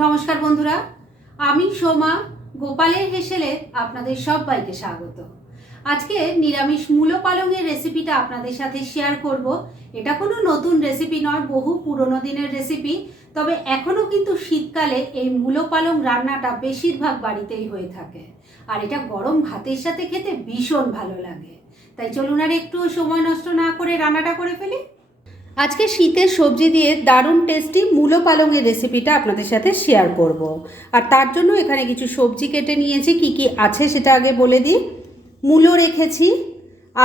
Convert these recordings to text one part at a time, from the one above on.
নমস্কার বন্ধুরা, আমি সোমা গোপালের হেসেলে আপনাদের সবাইকে স্বাগত। আজকে নিরামিষ মূলো পালংয়ের রেসিপিটা আপনাদের সাথে শেয়ার করব। এটা কোনো নতুন রেসিপি নয়, বহু পুরনো দিনের রেসিপি। তবে এখনও কিন্তু শীতকালে এই মূলো পালং রান্নাটা বেশিরভাগ বাড়িতেই হয়ে থাকে, আর এটা গরম ভাতের সাথে খেতে ভীষণ ভালো লাগে। তাই চলুন আর একটু সময় নষ্ট না করে রান্নাটা করে ফেলি। আজকে শীতের সবজি দিয়ে দারুণ টেস্টি মূলো পালংয়ের রেসিপিটা আপনাদের সাথে শেয়ার করব। আর তার জন্য এখানে কিছু সবজি কেটে নিয়েছি। কি কি আছে সেটা আগে বলে দিই। মূলো রেখেছি,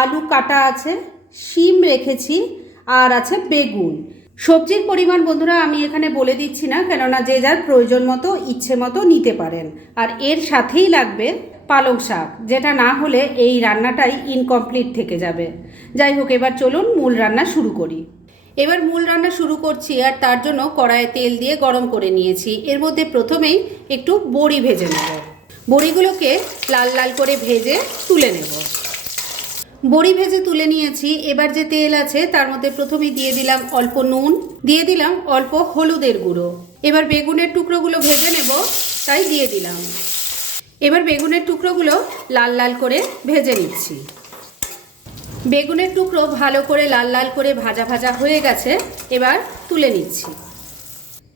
আলু কাটা আছে, শিম রেখেছি, আর আছে বেগুন। সবজির পরিমাণ বন্ধুরা আমি এখানে বলে দিচ্ছি না, কেননা যে যার প্রয়োজন মতো ইচ্ছে মতো নিতে পারেন। আর এর সাথেই লাগবে পালং শাক, যেটা না হলে এই রান্নাটাই ইনকমপ্লিট থেকে যাবে। যাই হোক, এবার চলুন মূল রান্না শুরু করি। এবার মূল রান্না শুরু করছি, আর তার জন্য কড়াইয়ে তেল দিয়ে গরম করে নিয়েছি। এর মধ্যে প্রথমেই একটু বড়ি ভেজে নেব। বড়িগুলোকে লাল লাল করে ভেজে তুলে নেব। বড়ি ভেজে তুলে নিয়েছি। এবার যে তেল আছে তার মধ্যে প্রথমেই দিয়ে দিলাম অল্প নুন, দিয়ে দিলাম অল্প হলুদের গুঁড়ো। এবার বেগুনের টুকরোগুলো ভেজে নেব, তাই দিয়ে দিলাম। এবার বেগুনের টুকরোগুলো লাল লাল করে ভেজে নিচ্ছি। বেগুনের টুকরো ভালো করে লাল লাল করে ভাজা ভাজা হয়ে গেছে, এবার তুলে নিচ্ছি।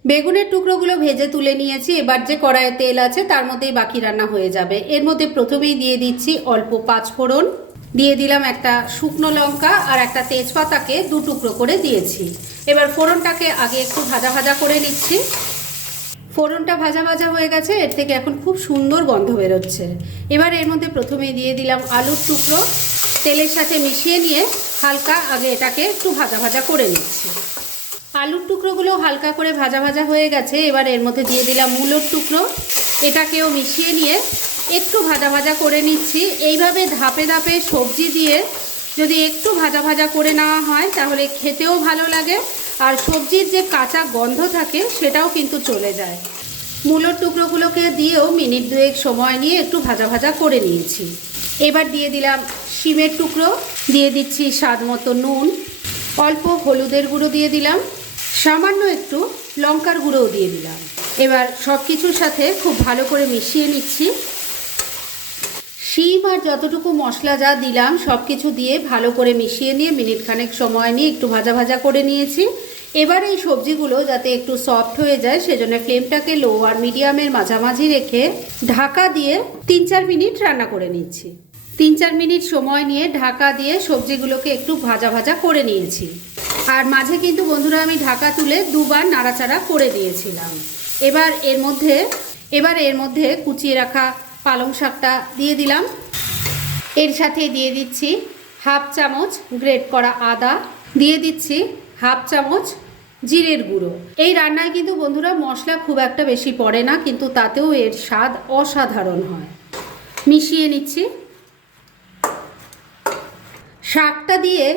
বেগুনের টুকরোগুলো ভেজে তুলে নিয়েছি। এবার যে কড়াইয়ে তেল আছে তার মধ্যেই বাকি রান্না হয়ে যাবে। এর মধ্যে প্রথমেই দিয়ে দিচ্ছি অল্প পাঁচফোড়ন, দিয়ে দিলাম একটা শুকনো লঙ্কা আর একটা তেজপাতাকে দু টুকরো করে দিয়েছি। এবার ফোড়নটাকে আগে একটু ভাজা ভাজা করে নিচ্ছি। ফোড়নটা ভাজা ভাজা হয়ে গেছে, এর থেকে এখন খুব সুন্দর গন্ধ বেরোচ্ছে। এবার এর মধ্যে প্রথমেই দিয়ে দিলাম আলুর টুকরো, তেলের সাথে মিশিয়ে নিয়ে হালকা আগে এটাকে একটু ভাজা ভাজা করে নিচ্ছি। আলুর টুকরোগুলো হালকা করে ভাজা ভাজা হয়ে গেছে। এবার এর মধ্যে দিয়ে দিলাম মূলোর টুকরো, এটাকেও মিশিয়ে নিয়ে একটু ভাজা ভাজা করে নিচ্ছি। এইভাবে ধাপে ধাপে সবজি দিয়ে যদি একটু ভাজা ভাজা করে নেওয়া হয় তাহলে খেতেও ভালো লাগে, আর সবজির যে কাঁচা গন্ধ থাকে সেটাও কিন্তু চলে যায়। মূলোর টুকরোগুলোকে দিয়েও মিনিট দুয়েক সময় নিয়ে একটু ভাজা ভাজা করে নিয়েছি। এবার দিয়ে দিলাম শিমের টুকরো, দিয়ে দিচ্ছি স্বাদ মতো নুন, অল্প হলুদের গুঁড়ো দিয়ে দিলাম, সামান্য একটু লঙ্কার গুঁড়োও দিয়ে দিলাম। এবার সব কিছুর সাথে খুব ভালো করে মিশিয়ে নিচ্ছি। শিম আর যতটুকু মশলা যা দিলাম সব কিছু দিয়ে ভালো করে মিশিয়ে নিয়ে মিনিট খানেক সময় নিয়ে একটু ভাজা ভাজা করে নিয়েছি। এবার এই সবজিগুলো যাতে একটু সফট হয়ে যায় সেজন্য ফ্লেমটাকে লো আর মিডিয়ামের মাঝামাঝি রেখে ঢাকা দিয়ে 3-4 মিনিট রান্না করে নিচ্ছি। 3-4 মিনিট সময় নিয়ে ঢাকা দিয়ে সবজিগুলোকে একটু ভাজা ভাজা করে নিয়েছি। আর মাঝে কিন্তু বন্ধুরা আমি ঢাকা তুলে দুবার নাড়াচাড়া করে দিয়েছিলাম। এবার এর মধ্যে কুচিয়ে রাখা পালং শাকটা দিয়ে দিলাম। এর সাথে দিয়ে দিচ্ছি হাফ চামচ গ্রেট করা আদা, দিয়ে দিচ্ছি হাফ চামচ জিরের গুঁড়ো। এই রান্নায় কিন্তু বন্ধুরা মশলা খুব একটা বেশি পড়ে না, কিন্তু তাতেও এর স্বাদ অসাধারণ হয়। মিশিয়ে নিচ্ছি। শাকটা দিয়ে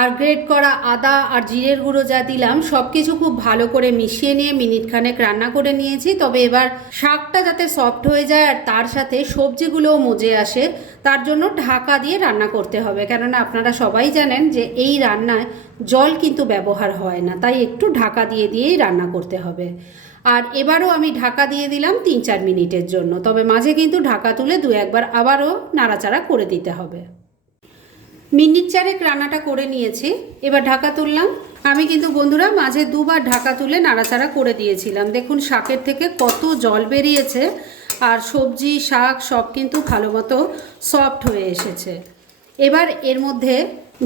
আর গ্রেট করা আদা আর জিরের গুঁড়ো যা দিলাম সব কিছু খুব ভালো করে মিশিয়ে নিয়ে মিনিট খানেক রান্না করে নিয়েছি। তবে এবার শাকটা যাতে সফট হয়ে যায় আর তার সাথে সবজিগুলোও মজে আসে, তার জন্য ঢাকা দিয়ে রান্না করতে হবে। কেননা আপনারা সবাই জানেন যে এই রান্নায় জল কিন্তু ব্যবহার হয় না, তাই একটু ঢাকা দিয়েই রান্না করতে হবে। আর এবারও আমি ঢাকা দিয়ে দিলাম 3-4 মিনিটের জন্য। তবে মাঝে কিন্তু ঢাকা তুলে দু একবার আবারও নাড়াচাড়া করে দিতে হবে। মিনিট 4 রান্নাটা করে নিয়েছি। এবার ঢাকা তুললাম। আমি কিন্তু বন্ধুরা মাঝে দুবার ঢাকা তুলে নাড়াচাড়া করে দিয়েছিলাম। দেখুন শাকের থেকে কত জল বেরিয়েছে, আর সবজি শাক সব কিন্তু ভালো মতো সফট হয়ে এসেছে। এবার এর মধ্যে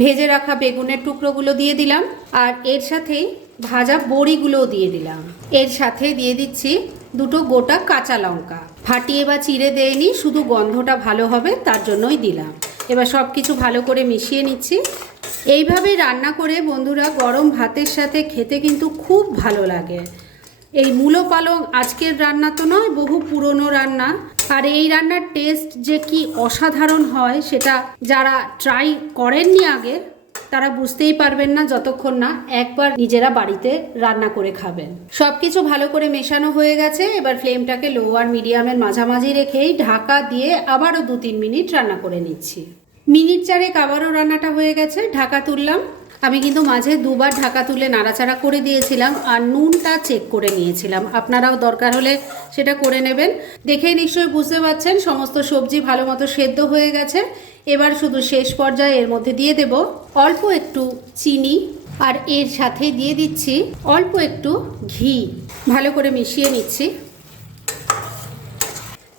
ভেজে রাখা বেগুনের টুকরোগুলো দিয়ে দিলাম, আর এর সাথেই ভাজা বড়িগুলোও দিয়ে দিলাম। এর সাথে দিয়ে দিচ্ছি দুটো গোটা কাঁচা লঙ্কা, ফাটিয়ে বা চিড়ে দেয়নি, শুধু গন্ধটা ভালো হবে তার জন্যই দিলাম। এবার সব কিছু ভালো করে মিশিয়ে নিচ্ছি। এইভাবে রান্না করে বন্ধুরা গরম ভাতের সাথে খেতে কিন্তু খুব ভালো লাগে। এই মূলো পালং আজকের রান্না তো নয়, বহু পুরনো রান্না। আর এই রান্নার টেস্ট যে কি অসাধারণ হয় সেটা যারা ট্রাই করেননি আগে তারা বুঝতেই পারবেন না যতক্ষণ না একবার নিজেরা বাড়িতে রান্না করে খাবেন। সব কিছু ভালো করে মেশানো হয়ে গেছে। এবার ফ্লেমটাকে লো আর মিডিয়ামের মাঝামাঝি রেখেই ঢাকা দিয়ে আবারও 2-3 মিনিট রান্না করে নিচ্ছি। মিনিট 4 আবারও রান্নাটা হয়ে গেছে। ঢাকা তুললাম। আমি কিন্তু মাঝে দুবার ঢাকা তুলে নাড়াচাড়া করে দিয়েছিলাম আর নুনটা চেক করে নিয়েছিলাম। আপনারাও দরকার হলে সেটা করে নেবেন। দেখেই নিশ্চয়ই বুঝতে পারছেন সমস্ত সবজি ভালো মতো সেদ্ধ হয়ে গেছে। এবার শুধু শেষ পর্যায়ে এর মধ্যে দিয়ে দেব অল্প একটু চিনি, আর এর সাথে দিয়ে দিচ্ছি অল্প একটু ঘি। ভালো করে মিশিয়ে নিচ্ছি।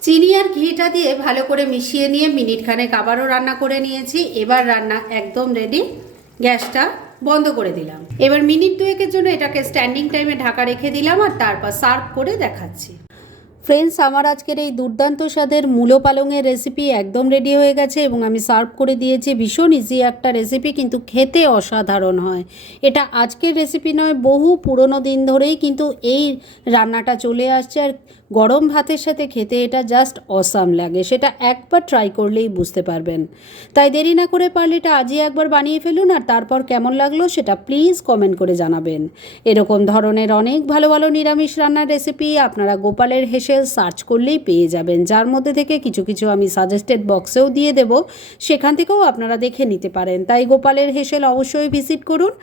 চিনি আর ঘিটা দিয়ে ভালো করে মিশিয়ে নিয়ে মিনিটখানেক আবারও রান্না করে নিয়েছি। এবার রান্না একদম রেডি। গ্যাসটা বন্ধ করে দিলাম। এবার মিনিট দুয়েকের জন্য এটাকে স্ট্যান্ডিং টাইমে ঢাকা রেখে দিলাম আর তারপর সার্ভ করে দেখাচ্ছি। ফ্রেন্ডস, আমার আজকের এই দুর্দান্ত স্বাদের মূলো পালংয়ের রেসিপি একদম রেডি হয়ে গেছে এবং আমি সার্ভ করে দিয়েছি। ভীষণ ইজি একটা রেসিপি, কিন্তু খেতে অসাধারণ হয়। এটা আজকের রেসিপি নয়, বহু পুরনো দিন ধরেই কিন্তু এই রান্নাটা চলে আসছে আর গরম ভাতের সাথে খেতে এটা জাস্ট অসাম লাগে। সেটা একবার ট্রাই করলেই বুঝতে পারবেন। তাই দেরি না করে পারলে এটা আজই একবার বানিয়ে ফেলুন আর তারপর কেমন লাগলো সেটা প্লিজ কমেন্ট করে জানাবেন। এরকম ধরনের অনেক ভালো ভালো নিরামিষ রান্নার রেসিপি আপনারা গোপালের হেসেল সার্চ করলেই পেয়ে যাবেন, যার মধ্যে থেকে কিছু কিছু আমি সাজেস্টেড বক্সেও দিয়ে দেব, সেখান থেকেও আপনারা দেখে নিতে পারেন। তাই গোপালের হেসেল অবশ্যই ভিজিট করুন।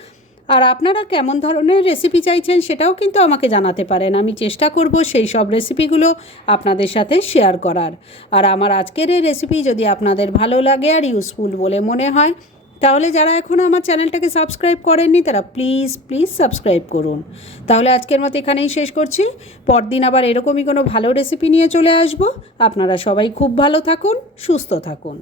আর আপনারা কেমন ধরনের রেসিপি চাইছেন সেটাও কিন্তু আমাকে জানাতে পারেন। আমি চেষ্টা করব সেই সব রেসিপিগুলো আপনাদের সাথে শেয়ার করার। আর আমার আজকের এই রেসিপি যদি আপনাদের ভালো লাগে আর ইউজফুল বলে মনে হয়, তাহলে যারা এখনও আমার চ্যানেলটাকে সাবস্ক্রাইব করেননি তারা প্লিজ সাবস্ক্রাইব করুন। তাহলে আজকের মতো এখানেই শেষ করছি। পরদিন আবার এরকমই কোনো ভালো রেসিপি নিয়ে চলে আসব। আপনারা সবাই খুব ভালো থাকুন, সুস্থ থাকুন।